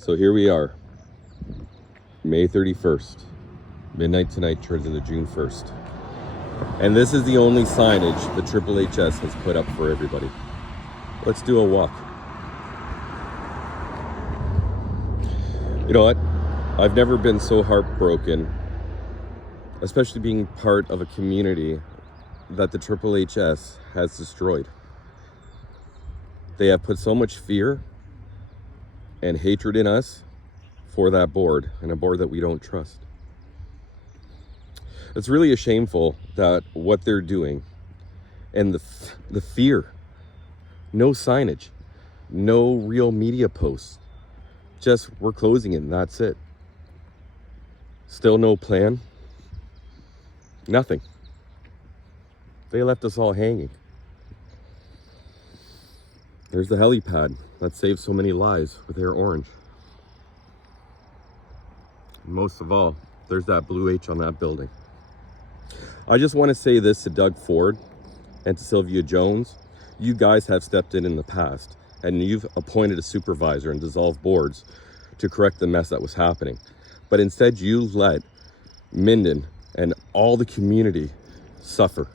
So here we are, May 31st. Midnight tonight turns into June 1st. And this is the only signage the Triple HS has put up for everybody. Let's do a walk. You know what? I've never been so heartbroken, especially being part of a community that the Triple HS has destroyed. They have put so much fear and hatred in us for that board, and a board that we don't trust. It's really shameful that what they're doing and the fear, no signage, no real media posts, just we're closing it and that's it. Still no plan, nothing. They left us all hanging. There's the helipad that saved so many lives with Air Orange. And most of all, there's that blue H on that building. I just want to say this to Doug Ford and to Sylvia Jones. You guys have stepped in the past and you've appointed a supervisor and dissolved boards to correct the mess that was happening. But instead you let Minden and all the community suffer.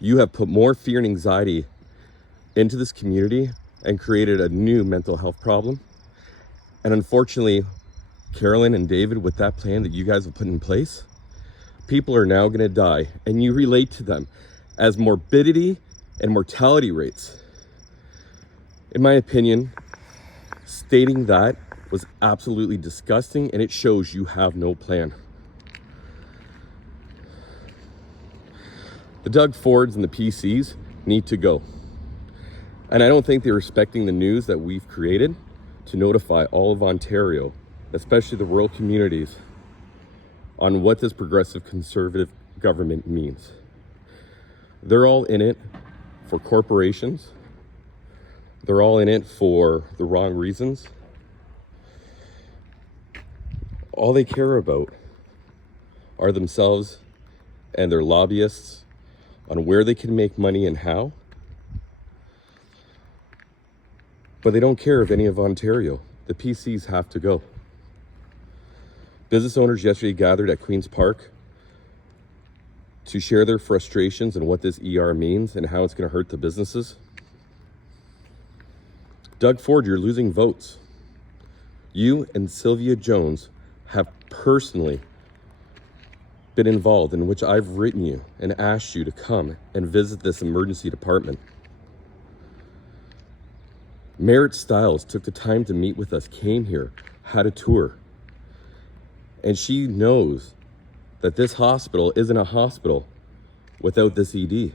You have put more fear and anxiety into this community and created a new mental health problem. And unfortunately, Carolyn and David, with that plan that you guys have put in place, people are now gonna die, and you relate to them as morbidity and mortality rates. In my opinion, stating that was absolutely disgusting, and it shows you have no plan. The Doug Fords and the PCs need to go. And I don't think they're respecting the news that we've created to notify all of Ontario, especially the rural communities, on what this progressive conservative government means. They're all in it for corporations. They're all in it for the wrong reasons. All they care about are themselves and their lobbyists on where they can make money and how. But they don't care of any of Ontario. The PCs have to go. Business owners yesterday gathered at Queen's Park to share their frustrations and what this ER means and how it's going to hurt the businesses. Doug Ford, you're losing votes. You and Sylvia Jones have personally been involved, in which I've written you and asked you to come and visit this emergency department. Merritt Stiles took the time to meet with us, came here, had a tour. And she knows that this hospital isn't a hospital without this ED.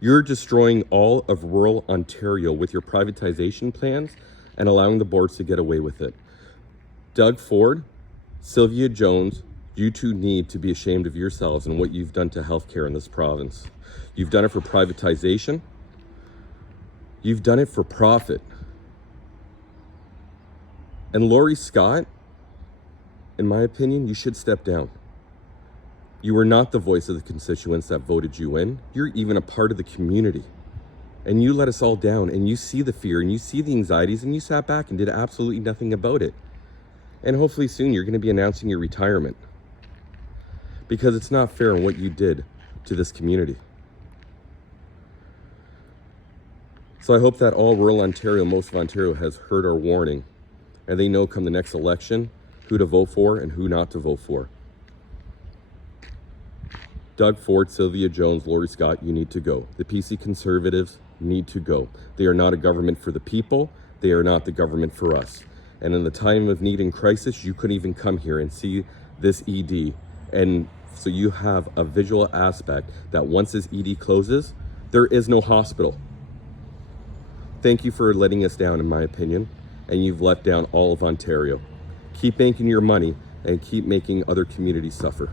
You're destroying all of rural Ontario with your privatization plans and allowing the boards to get away with it. Doug Ford, Sylvia Jones, you two need to be ashamed of yourselves and what you've done to healthcare in this province. You've done it for privatization. You've done it for profit. And Laurie Scott, in my opinion, you should step down. You are not the voice of the constituents that voted you in. You're even a part of the community. And you let us all down, and you see the fear and you see the anxieties, and you sat back and did absolutely nothing about it. And hopefully soon you're going to be announcing your retirement, because it's not fair in what you did to this community. So I hope that all rural Ontario, most of Ontario, has heard our warning, and they know come the next election who to vote for and who not to vote for. Doug Ford, Sylvia Jones, Laurie Scott, you need to go. The PC Conservatives need to go. They are not a government for the people. They are not the government for us. And in the time of need and crisis, you couldn't even come here and see this ED. And so you have a visual aspect that once this ED closes, there is no hospital. Thank you for letting us down, in my opinion, and you've let down all of Ontario. Keep making your money and keep making other communities suffer.